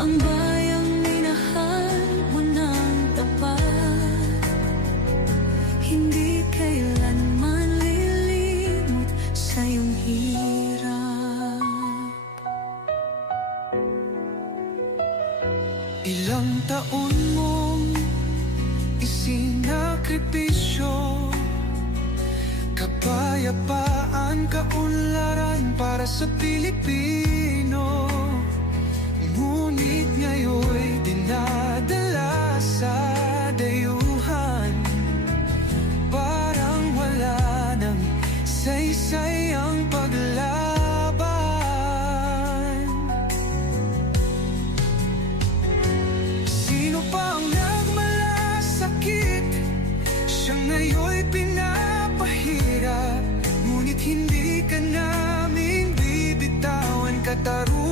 ang bayang minahal mo ng tapat. Hindi kailanman lilimot sa iyong hirap. Ilang taon mong isinakripisyo, kapayapaan, kaunlaran para sa Pilipino. Ngunit ngayon'y dinadala sa dayuhan, parang wala nang saysay ang paglaban. Sino pa ang nagmalasakit? Siya ngayon'y pinapahirap, ngunit hindi ka namin bibitawan. Katarungan